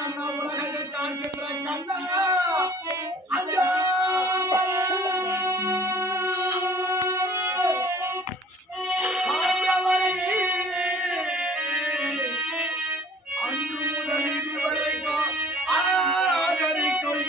கண்ணா உலகத்தை காண்கின்ற கண்ணா அஞ்சா அன்று முதல் இதுவரைக்கும் ஆதரிக்கும்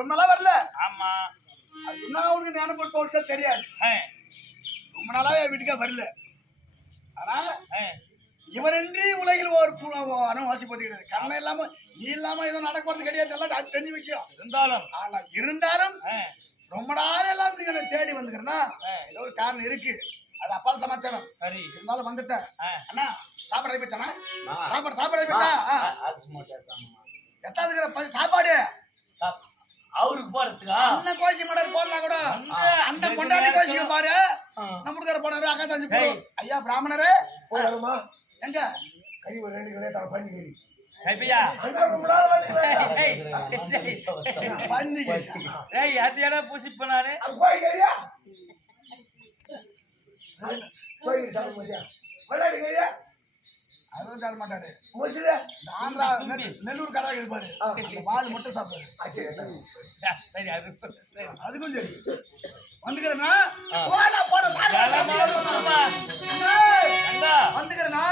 ரொம்ப நாளா வரல. ஆமா, அது என்ன உனக்கு ஞானப்பட தோல்சா தெரியாது. ரொம்ப நாளா வீட்டுக்கே வரல. ஆனா இவரன்றி உலகில் ஒரு அனுவாசி பத்திக்கிறது கண்ணை இல்லாம நீ இல்லாம ஏதோ நடக்கிறது கிடையாது. எல்லாம் அது தெரிஞ்ச விஷயம் இருந்தாலும் ரொம்ப நாள் எல்லாம் நீங்க தேடி வந்துக்கிறேன்னா ஏதோ ஒரு காரணம் இருக்கு. அது அப்பால் சமாச்சாரம். சரி, இருந்தாலும் வந்துட்டேன். அண்ணா சாப்பாடு ஆயிப்போச்சானா? சாப்பாடு ஆயிப்போச்சா? எத்தாதுக்கிற சாப்பாடு அவருக்கு போறதுக்கா அண்ணன் கோஷி மாடர் போடலாம் கூட. அண்ணன் கொண்டாடி கோஷிக்க பாரு. நம்மளுக்கார போனாரு அக்கா தாஞ்சி போ. ஐயா பிராமணரே போறமா எங்க கறி ஒரு 2 கிலோ தர பண்ணி கறி ஐயா அங்க ரொம்ப நாள் பண்ணி ஏய் அது என்ன பூசிப்ப நானே கோய் கறியா கோய் சாப்பிட மாட்டியா கொண்டாடி கறியா அதுவும் தர மாட்டாரு. மோசில ஆந்திரா நெல்லூர் கடை இருக்குது பாரு, அந்த வால் மட்டும் சாப்பிடுவாரு. அதுக்கும் சரி வந்துக்கிறேன்னா வந்துக்கிறேன்னா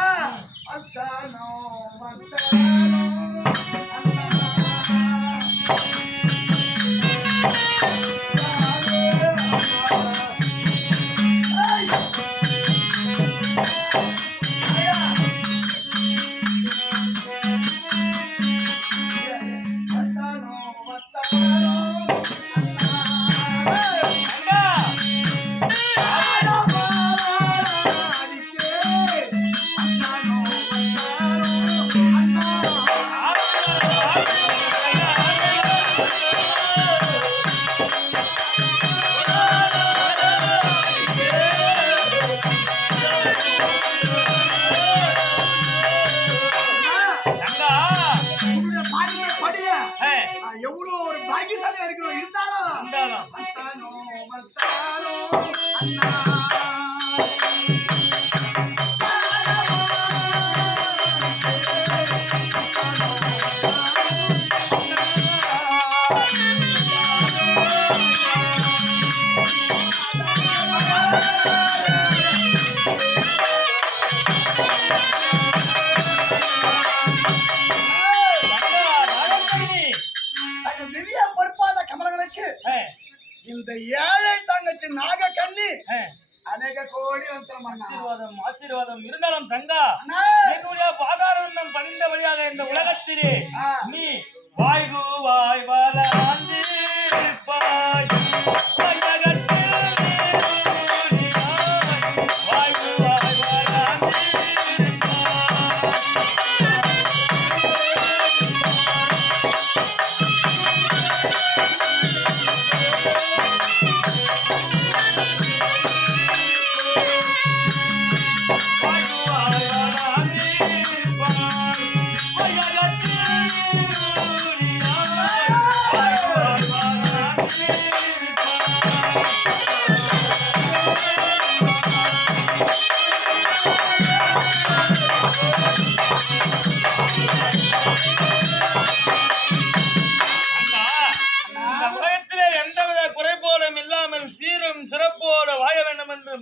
எவ்வளவு ஒரு பாக்கியசாலி இருக்கிறோம். இருந்தாலும் இந்த ஏழை தங்கச்சி நாக கண்ணி அநேக கோடி ஆசீர்வாதம் இருந்தாலும் தங்கா என்னுடைய பாதாரம் பணிந்த வழியாக இந்த உலகத்திலே நீ வாய்வு வாய் வராந்து பாய்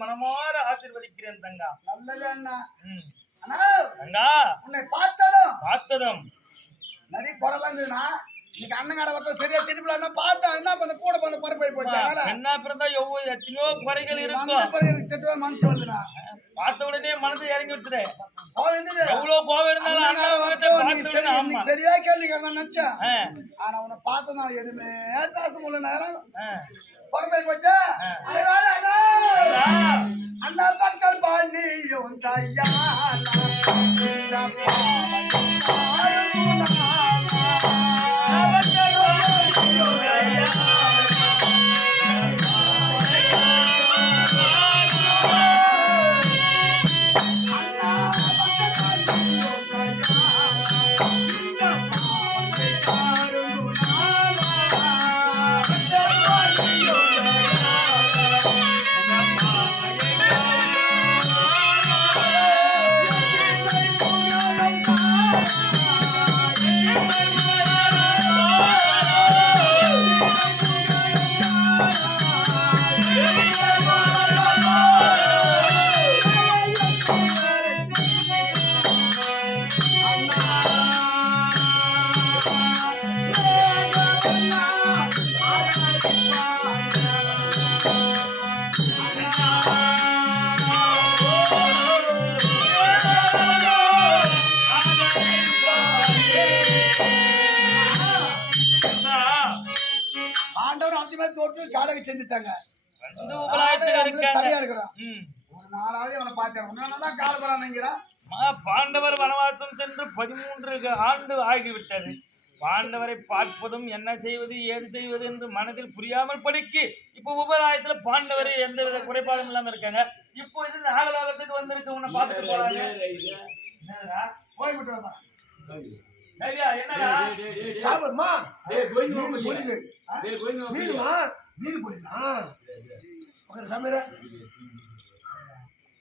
மனமாற ஆசீர்வதிக்கிறேன் தங்கா. நல்லது அண்ணா. ம். அண்ணா தங்கா உன்னை பார்த்ததும் நிறைய குடலாம் இருந்ததுன்னா இன்னைக்கு அண்ணங்கார ஒருத்தர் சரியா திருப்பி பார்த்தா என்ன பண்ண கூட பண்ண பரப்பை போச்சு. என்ன பிறந்தா எத்தனையோ குறைகள் இருக்கும். எனக்கு திட்டவே மனசு வந்துண்ணா. பார்த்த உடனே மனசு இறங்கி விட்டுது. எவ்வளவு கோவம் இருந்தாலும் சரியா கேள்வி நினைச்சேன். ஆனா உன்னை பார்த்த நான் எதுவுமே பேச முடியல. நேரம் பரப்பை போச்சா அண்ணா மக்கள் பாண்டியும் தையா செஞ்சுட்டாங்க. ஒரு நாளாவது அவனை பார்த்தேன். காலபரான் பாண்டவர் வனவாசம் சென்று 13 ஆண்டு ஆகிவிட்டது. பாண்டவரை பார்ப்பதும் என்ன செய்வது ஏது செய்வது என்று மனதில் புரியாமல் படிக்கு இப்ப உபராயத்துல பாண்டவர் எந்த வித குறைபாடும் இல்லாம இருக்காங்க. இப்போ இது நாகலோகத்துக்கு வந்திருக்கு. உன்னை பார்த்துட்டு போறாங்க. போய்விட்டு வந்தான். என்னடா சாப்பிடுமா?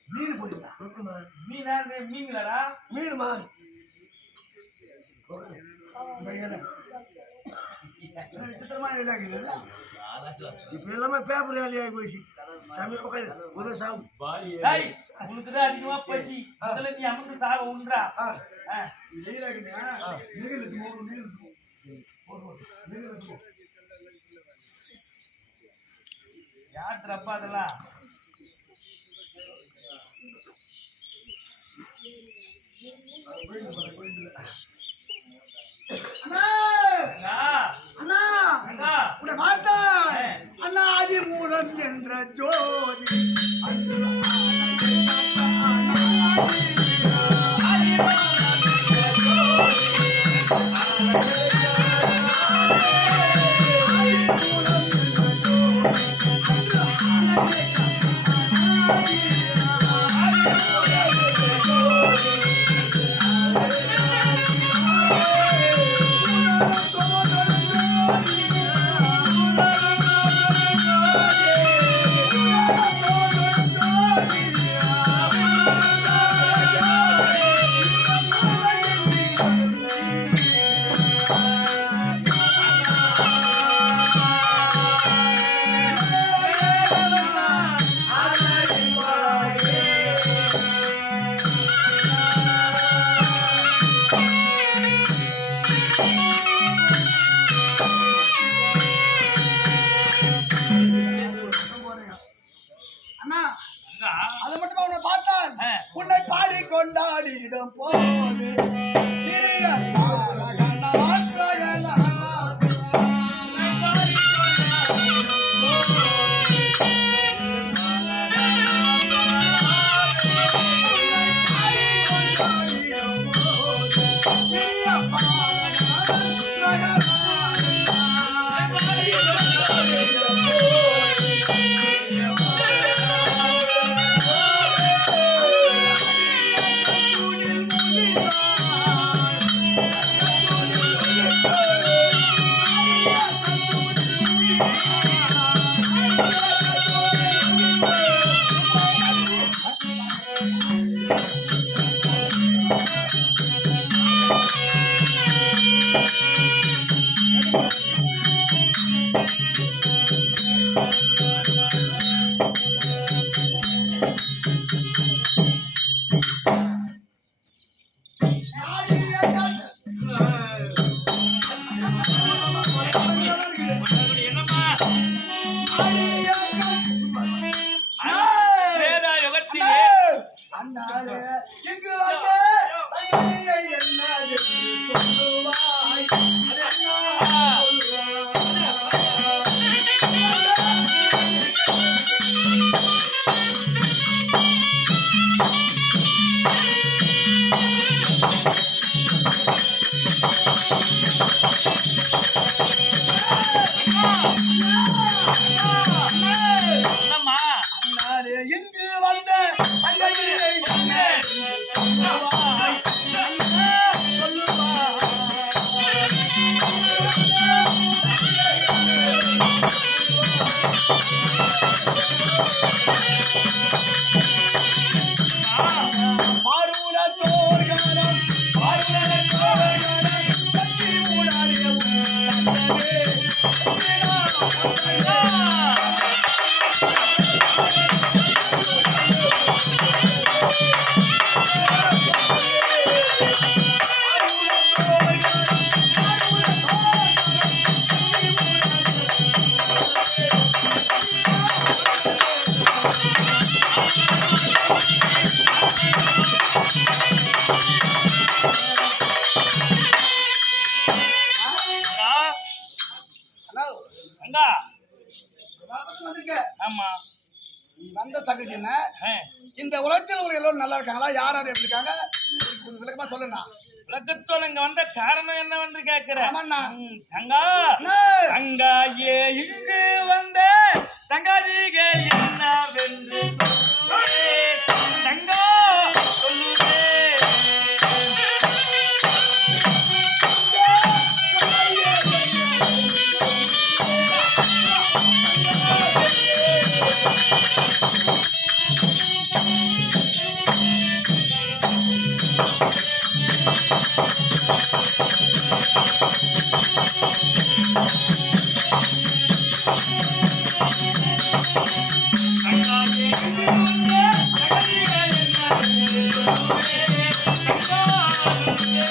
மீன் பொடியா? மீன்களா? மீனுமா? இப்ப எல்லாமே பேப்பர் வேலையாகி போயிடுச்சு. உனக்குதான் அதிகமா பசி. முதல்ல நீ அமர்ந்து சாக உண்டா. யாத்திரப்பா அதெல்லாம் அண்ணா ஆதி மூலம் என்ற ஜோதி கொண்டாடிடும் போது சிறிய தங்கா வந்திருக்க. ஆமா நீ வந்த சகதி என்ன? ஆ. இந்த உலகத்தில் உள்ள எல்லோரும் நல்லா இருக்காங்களா? யார் யார் எப்படி இருக்காங்க? கொஞ்சம் விளக்கமா சொல்லுண்ணா. உலகத்தோட இங்க வந்த காரணம் என்ன வந்து கேக்குறேன் ஆமாண்ணா. தங்கா அண்ணா. தங்கா ஏ இங்கு வந்த சங்கதிகள் என்னவென்று சொல்லுவே தங்கா சொல்லுவே தங்கா ஏ இங்கு வந்த சங்கதிகள் என்னவென்று சொல்லுவே தங்கா சொல்லுவே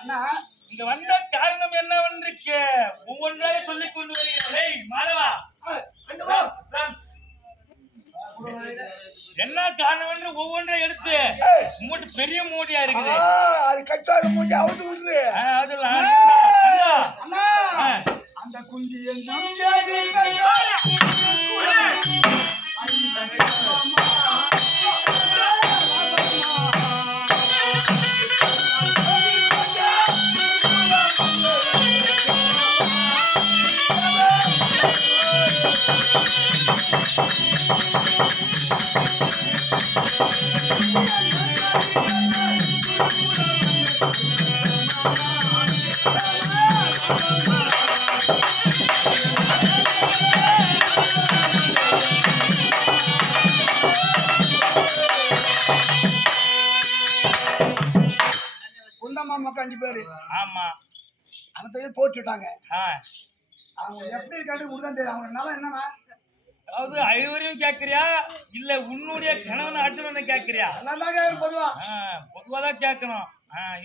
அண்ணா. இங்க வந்த காரணம் என்னவென்று ஒவ்வொன்றாக சொல்லிக் கொண்டு வருகிறேன் மாணவா பிரான்ஸ். என்ன காரணம் என்று ஒவ்வொன்றை எடுத்து மூட்டு பெரிய மூடியா இருக்குது அது கச்சாடு மூஞ்சி அவுத்து விடுது. அதெல்லாம் அண்ணா. அந்த குந்தி எங்கும் தேடி பெற்றார். குண்டம்மா மக்கள் 5 பேரு ஆமா அனைத்தையும் போட்டுட்டாங்க. ஆ. அவங்க எப்படி இருக்காண்டு உடுதான் தெரியும். அவங்க நிலம் என்னன்னா அதாவது ஐவரையும் கேக்குறியா இல்ல உன்னுடைய கணவன் அட்டுவனை கேக்குறியா நல்லாதாங்க பொதுவா. பொதுவாதான் கேட்கணும்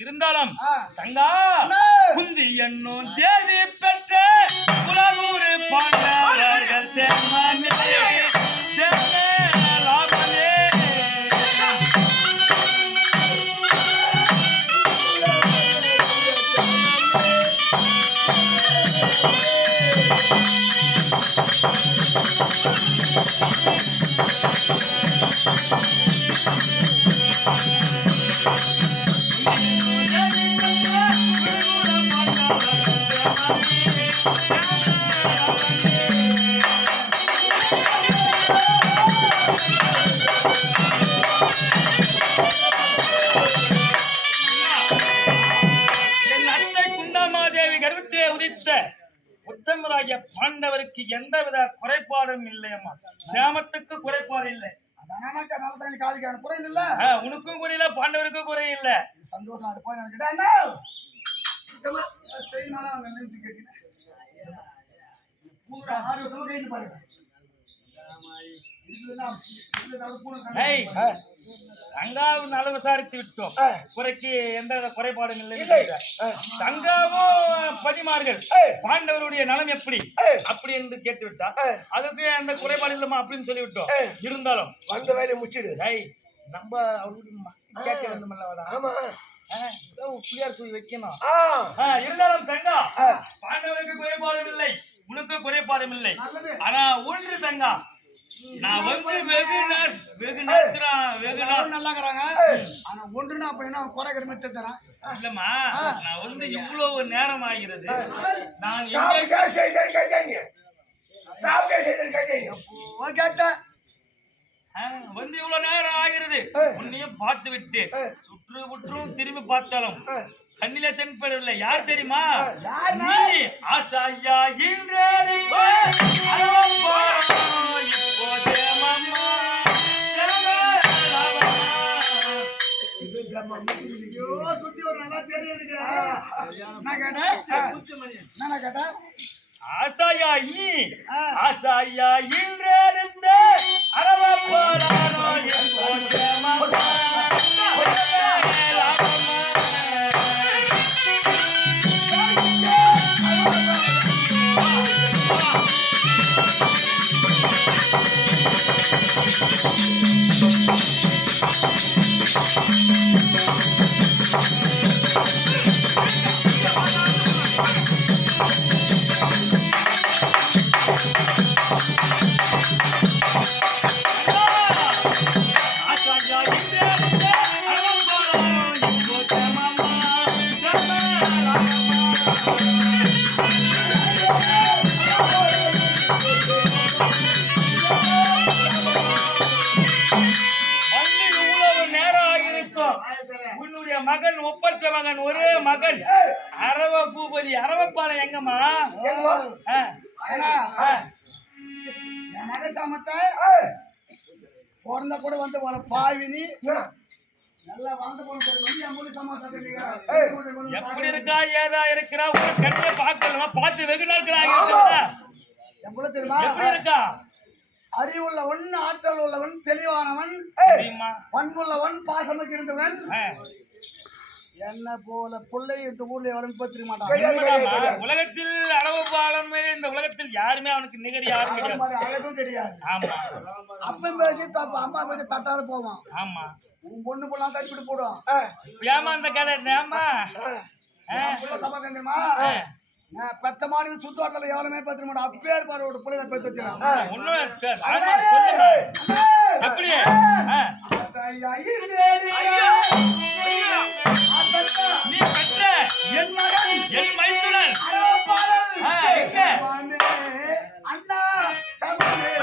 இருந்தாலும் ஆ. தங்கா அண்ணா. குந்தி என்னும் தேவி பெற்ற குலகூரு பாண்டவர்கள் செம்மனே செம்ம லாபமே உத்தமராகிய பாண்டவருக்கு எந்தவித குறைபாடும் இல்லையம்மா சேமத்துக்கு குறைபாடு இல்லை உனக்கும் குறையில பாண்டவருக்கும் குறை இல்ல சந்தோஷம். அது போய் தங்காவும் நல விசாரித்து விட்டோம். குறைக்கு எந்த குறைபாடும் இல்லை. தங்காவும் பதிமார்கள் பாண்டவருடைய நலம் எப்படி அப்படி என்று கேட்டு விட்டா அதுக்கு அந்த குறைபாடு இல்லமா அப்படின்னு சொல்லி விட்டோம். இருந்தாலும் வந்த வேலையை முடிச்சிடு. நம்ம அவருடைய கேட்க வேண்டும். ஆமா புளியார் சொல்லி வைக்கணும். இருந்தாலும் தங்கா பாண்டவருக்கு குறைபாடும் இல்லை உனக்கு குறைபாடும் இல்லை. ஆனா ஒன்று தங்கா நான் வந்து வெகு நேரம் நல்லா இருக்கிறாங்க. ஆனா ஒன்றுனா அப்ப என்ன குறைக்கிற மாதிரி தரேன் இல்லம்மா. நான் வந்து இவ்வளவு நேரம் ஆகிறது. நான் கேட்டேன் வந்து இவ்வளவு நேரம் ஆகிறது. உன்னையும் பார்த்து விட்டு சுற்றும் திரும்பி பார்த்தாலும் கண்ணில தென்படவில்லை. யார் தெரியுமா? நீ ஆசாயா இன்றே நான் கேட்டேன் என்ன கேட்டேன் ஆசாயாயி ஆ. ஆசாயாயில் இருந்த அரவப்பாலானோ என் கோசமம்மா. உன்னுடைய மகன் ஒப்பற்ற மகன் ஒரே மகன் அரவ பூபதி அரவப்பாளையம் எங்கம்மா? ஆ, ஏன்னா, ஆ. என் மகசாமத்தை பிறந்த கூட வந்து போல பாவினி நல்லா வாழ்ந்து போன வந்து என் மூணு சமாசத்தை எப்படி இருக்கா ஏதா இருக்கிறா உங்க கண்ணிய பார்க்கலாம் பார்த்து வெகு நாட்கள் ஆகியிருக்கா. எவ்வளவு தெரியுமா எப்படி இருக்கா? அறிவுள்ளவன் ஆற்றல் உள்ளவன் தெளிவானவன் தெரியுமா? பண்புள்ளவன் பாசமுக்கு இருந்தவன் ஆ. என்ன போல பிள்ளை இந்த ஊர்ல எவரும் பத்திர மாட்டான் உண்மைதாம்மா. உலகத்தில் அரவப்பாளமே இந்த உலகத்தில் யாருமே அவனுக்கு நிகர் யாரும் கிடையாது. அழகும் கிடையாது. ஆமா அப்பன் பேசி தப்பு அம்மா பேசி தட்டாத போவான். ஆமா உன் பொண்ணு பொண்ணா தட்டிவிட்டு போடும். ஏமா அந்த கதை ஏமா தெரியுமா நான் பெத்த மாடு சுத்தோட்டத்துல எவருமே பத்திர மாட்டான். அப்பே இருப்பாரு ஒரு பிள்ளைய பெற்று வச்சிருக்கான். ஒண்ணும் எப்படி நீ பெற்ற என் மகன் என் மைத்துனன் அண்ணா சமமே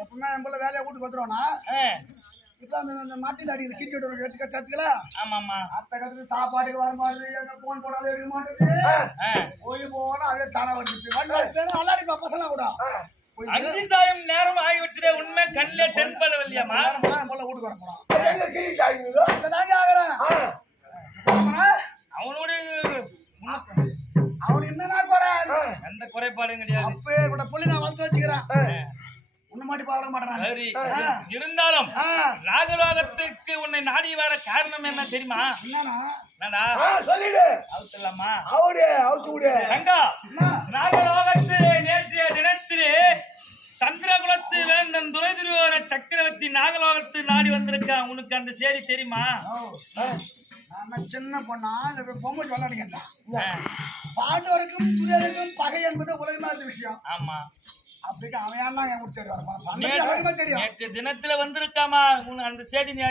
எப்பவுமே என் போல வேலையை வீட்டுக்கு வந்துருவானா இப்ப அந்த மாட்டில் அடிக்கிற கிரிக்கெட் கத்துக்கல. ஆமாமா அத்தை கத்துக்கு சாப்பாட்டுக்கு வர மாட்டேது எங்க போன் போடாத எடுக்க மாட்டேது போய் போனா அதே தானே வந்துச்சு விளாடி பசங்க கூட அஞ்சு சாயம் நேரம் ஆகிவிட்டதே உண்மை கண்ணில தென்படவில்லையாமா? போல வீட்டுக்கு வர போறான் ஆகிறேன் அவனுடைய அவன் என்னன்னா குறை எந்த குறைபாடும் கிடையாது. அப்பே கூட புள்ளி நான் வளர்த்து வச்சுக்கிறேன். உன்ன மாட்டி பார்க்க மாட்டேன். சரி இருந்தாலும் ராகலோகத்துக்கு உன்னை நாடி வர காரணம் என்ன தெரியுமா? என்னடா சொல்லிடு அவுத்தலாமா? அவுத்து தங்கா ராகலோகத்து நேற்றைய தினத்திலே சந்திரகுலத்து வேந்தன் துரைதுருவர சக்கரவர்த்தி நாகலோகத்து நாடி வந்திருக்கான். உனக்கு அந்த செய்தி தெரியுமா? நான் சின்ன பொண்ணா இல்ல பொம்மை விளையாடுங்க பாட்டு வரைக்கும் துரியருக்கும் பகை என்பது உலகமா இருந்த விஷயம். ஆமா அப்படிக்கு அவன் என் தெரியும் வரப்பான் தெரியும். நேற்று தினத்துல வந்திருக்காமா? உனக்கு அந்த செய்தி நீ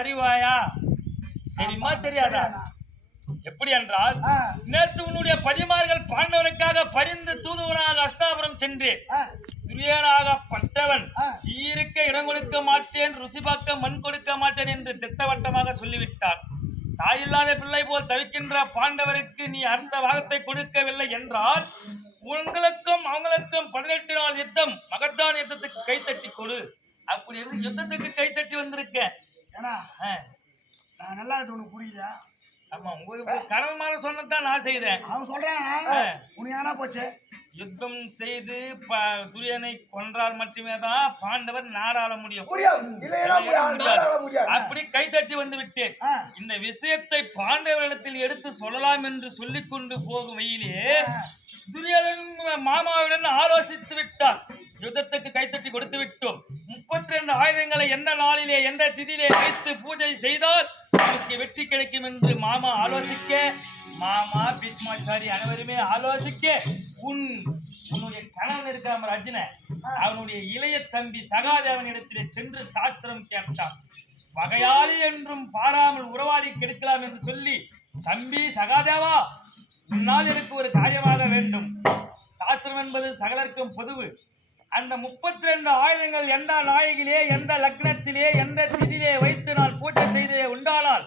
அறிவாயா? தெரியுமா தெரியாதா? எப்படி என்றால் நேற்று உன்னுடைய பதிமார்கள் பாண்டவனுக்காக பரிந்து தூதுவனாக அஸ்தாபுரம் சென்று துரியனாகப்பட்டவன் இருக்க இடம் கொடுக்க மாட்டேன் ருசி பார்க்க மண் கொடுக்க மாட்டேன் என்று திட்டவட்டமாக சொல்லிவிட்டார். தாயில்லாத பிள்ளை போல் தவிக்கின்ற பாண்டவருக்கு நீ அந்த பாகத்தை கொடுக்கவில்லை என்றால் உங்களுக்கும் அவங்களுக்கும் 18 நாள் யுத்தம் மகத்தான் யுத்தத்துக்கு கைத்தட்டி கொடு அப்படி இருந்து யுத்தத்துக்கு கைத்தட்டி வந்திருக்கேன். ஏன்னா நான் நல்லா உனக்கு புரியல. ஆமா உங்களுக்கு கனவுமான சொன்னதான் நான் செய்தேன். அவன் சொல்றேன் உனக்கு ஏன்னா போச்சு யுத்தம் செய்து துரியனை கொன்றால் மட்டுமே தான் பாண்டவர் நாடாள முடியும். அப்படி கைத்தட்டி வந்து விட்டேன். இந்த விஷயத்தை பாண்டவரிடத்தில் எடுத்து சொல்லலாம் என்று சொல்லிக் கொண்டு போகும் வழியிலே துரியோதனன் மாமாவுடன் ஆலோசித்து விட்டார். யுத்தத்துக்கு கைத்தட்டி கொடுத்து விட்டோம். 32 ஆயுதங்களை எந்த நாளிலே எந்த திதியிலே வைத்து பூஜை செய்தால் நமக்கு வெற்றி கிடைக்கும் என்று மாமா ஆலோசிக்க, மாமா பீஷ்மாச்சாரி அனைவருமே ஆலோசிக்க, உன்னுடைய கணவன் இருக்கிற அர்ஜுன அவனுடைய இளைய தம்பி சகாதேவன் இடத்திலே சென்று சாஸ்திரம் கேட்டான். வகையாளி என்றும் பாராமல் உறவாடி கெடுக்கலாம் என்று சொல்லி, தம்பி சகாதேவா, உன்னால் எனக்கு ஒரு காரியமாக வேண்டும். சாஸ்திரம் என்பது சகலருக்கும் பொதுவு. அந்த 32 ஆயுதங்கள் எந்த நாயகிலே, எந்த லக்னத்திலே, எந்த திதியிலே வைத்து நான் பூஜை செய்தே உண்டானால்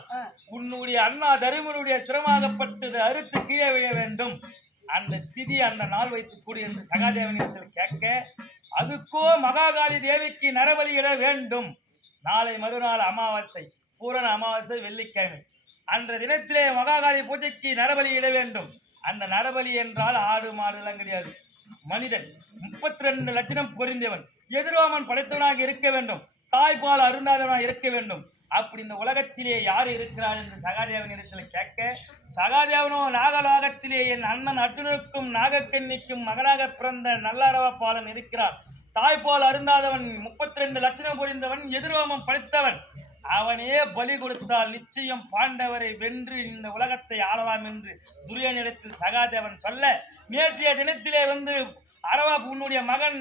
உன்னுடைய அண்ணா தருமனுடைய சிரமாகப்பட்டது அறுத்து கீழே விழ வேண்டும். அந்த திதி அந்த நாள் வைத்து கூடி என்று சகாதேவனிடத்தில் கேட்க, அதுக்கோ மகாகாளி தேவிக்கு நரபலியிட வேண்டும். நாளை மறுநாள் அமாவாசை, பூரண அமாவாசை, வெள்ளிக்கிழமை. அந்த தினத்திலே மகாகாளி பூஜைக்கு நரபலியிட வேண்டும். அந்த நரபலி என்றால் ஆடு மாடுலாம் கிடையாது, மனிதன். 32 லட்சணம் பொருந்தியவன், எதிரோமன் படைத்தவனாக இருக்க வேண்டும், தாய்ப்பால் அருந்தாதவனாக இருக்க வேண்டும். அப்படி இந்த உலகத்திலே யார் இருக்கிறார் என்று சகாதேவனிடத்தில் கேட்க, சகாதேவனோ நாகலோகத்திலே என் அண்ணன் அர்ஜுனனுக்கும் நாகக்கன்னிக்கும் மகனாக பிறந்த நல்லறவப்பாளன் இருக்கிறார். தாய்ப்பால் அருந்தாதவன், 32 லட்சணம் பொழிந்தவன், எதிரோமம் படைத்தவன். அவனே பலி கொடுத்தால் நிச்சயம் பாண்டவரை வென்று இந்த உலகத்தை ஆளலாம் என்று துரியனிடத்தில் சகாதேவன் சொல்ல, நேற்றைய தினத்திலே வந்து அரவா உன்னுடைய மகன்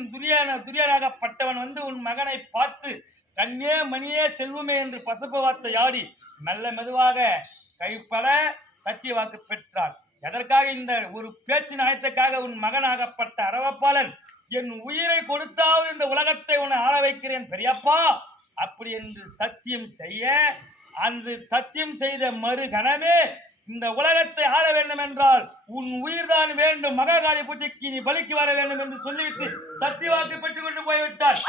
துரியனாகப்பட்டவன் வந்து உன் மகனை பார்த்து கண்ணே மணியே செல்வமே என்று பசப்பு வார்த்தை ஆடி மெல்ல மெதுவாக கைப்பட சத்திய வாக்கு பெற்றார். எதற்காக? இந்த ஒரு பேச்சு நாயத்துக்காக உன் மகனாகப்பட்ட அரவப்பாளன் என் உயிரை கொடுத்தாவது இந்த உலகத்தை உன்னை ஆள வைக்கிறேன் பெரியப்பா அப்படி என்று சத்தியம் செய்ய, அந்த சத்தியம் செய்த மறு கணமே இந்த உலகத்தை ஆள வேண்டும் என்றால் உன் உயிர் தான் வேண்டும், மகாகாளி பூஜைக்கு நீ பலிக்கு வர வேண்டும் என்று சொல்லிவிட்டு சத்தியவாக்கு பெற்றுக் கொண்டு போய்விட்டார்.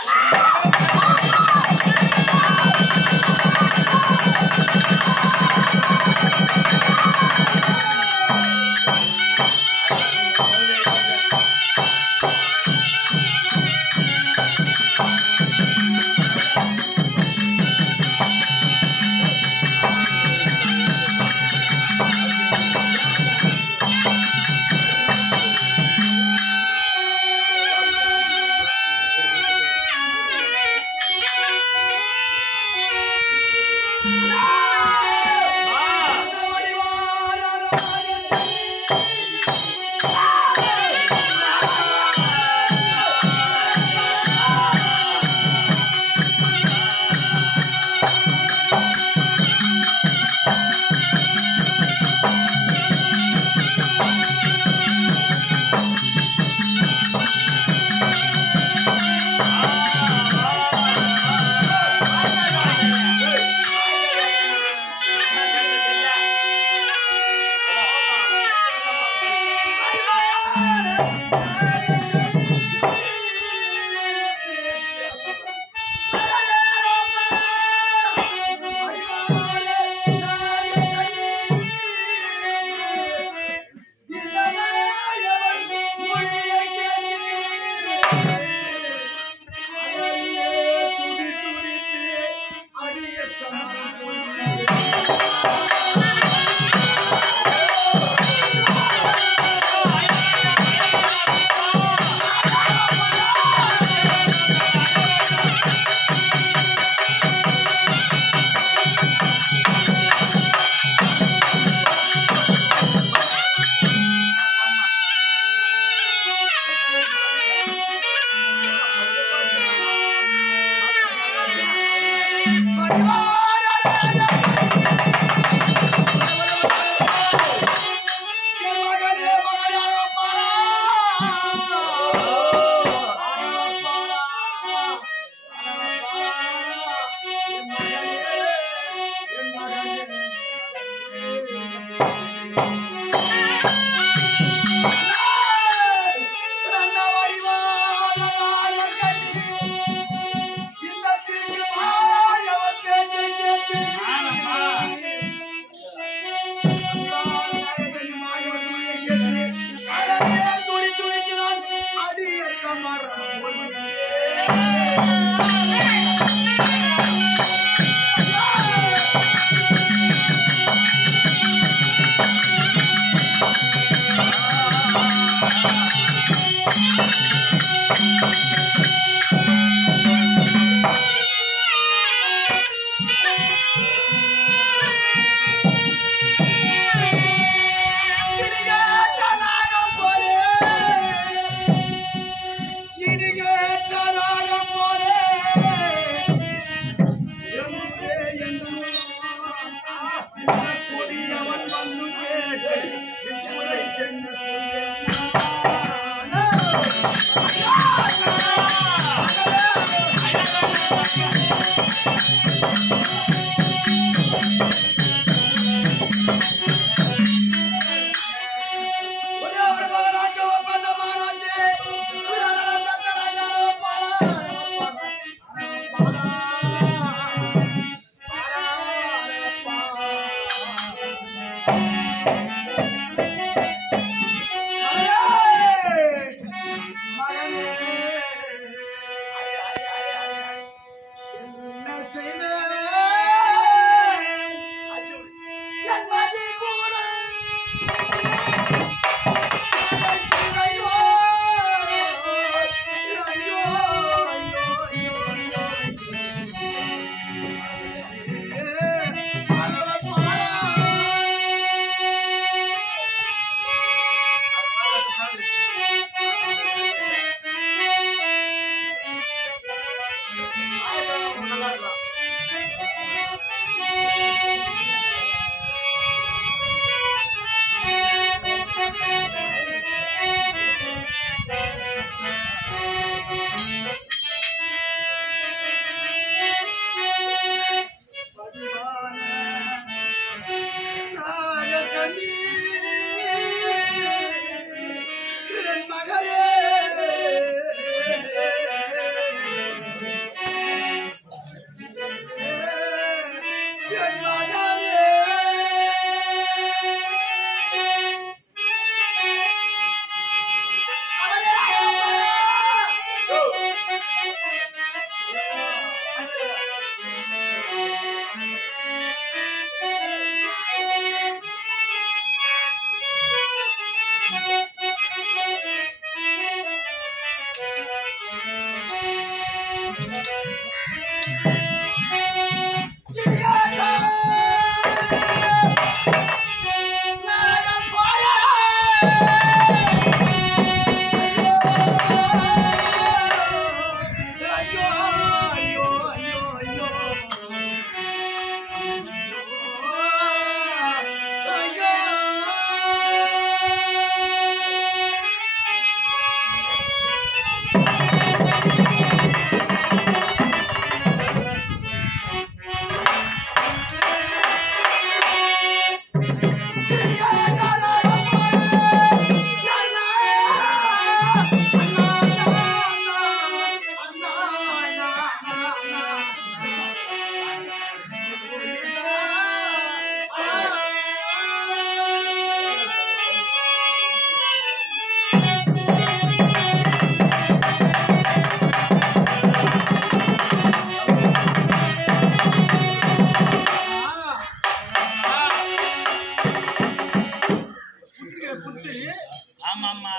ஆமாம்மா.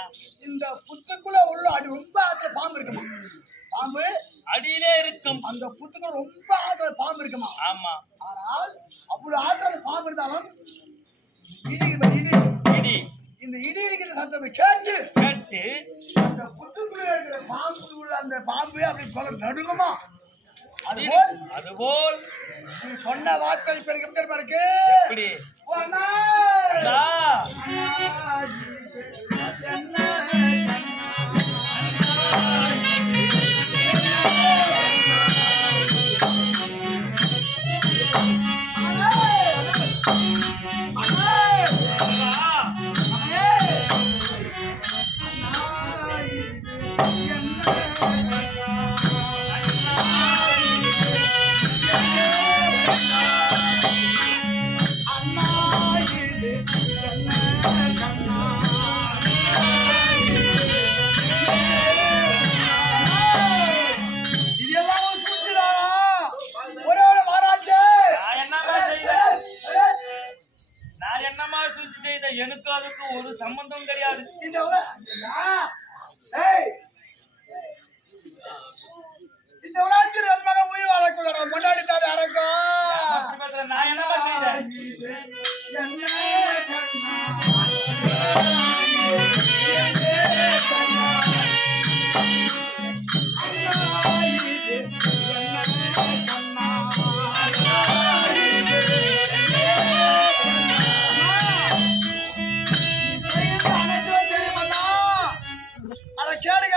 இந்த புத்துக்குள்ள உள்ள அடி ரொம்ப ஆத்துல பாம்பு இருக்குமா? பாம்பு அடியிலே இருக்கும். அந்த புத்துக்குள்ள ரொம்ப ஆத்துல பாம்பு இருக்குமா? ஆமா. ஆனால் அவ்வளவு ஆத்துல பாம்பு இருந்தாலும் இடி இடி இந்த இடி இருக்கிற சத்தத்தை கேட்டு அந்த புத்துக்குள்ள இருக்கிற பாம்பு உள்ள அந்த பாம்பு அப்படி போல நடுங்குமா? அதுபோல் நீ சொன்ன வார்த்தை இப்ப எனக்கு தெரியுமா இருக்கு? எப்படி? அண்ணா எனக்கு அதுக்கு ஒரு சம்பந்தம் கிடையாது. இந்த உலகத்தில் உயிர் வாழக்கூடாது முன்னாடி தான் யாருக்கும் நான் என்னமா செய்தேன்? கேடுங்க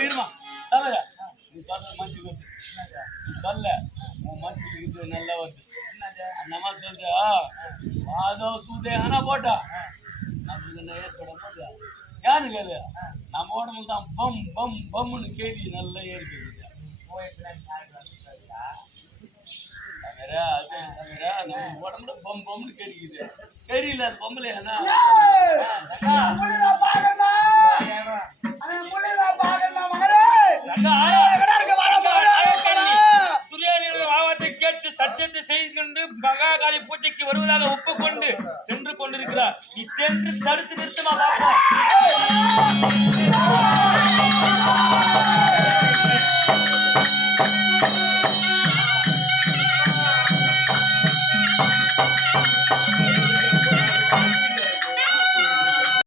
இருமா சவர நீ சொல்ற மனசுக்கு நீ சொல்ல உன் மனசுக்கு இது நல்லா வருது அந்த மாதிரி சொல்ற வாதோ சூதே ஆனா போட்டா நம்மளுக்கு என்ன ஏற்பட போட்டா யாரு கேளு நம்ம உடம்புல தான் பம் பம் பம்னு கேள்வி நல்லா ஏற்படுது சவரா அது சவரா நம்ம உடம்புல பம் பம்னு கேட்குது தெரியல அது பொம்பளை என்ன கேட்டு சத்தியத்தை செய்து கொண்டு மகாகாளி பூஜைக்கு வருவதாக ஒப்புக்கொண்டு சென்று கொண்டிருக்கிறார். நீ சென்று தடுத்து நிறுத்தமா பார்ப்போம்.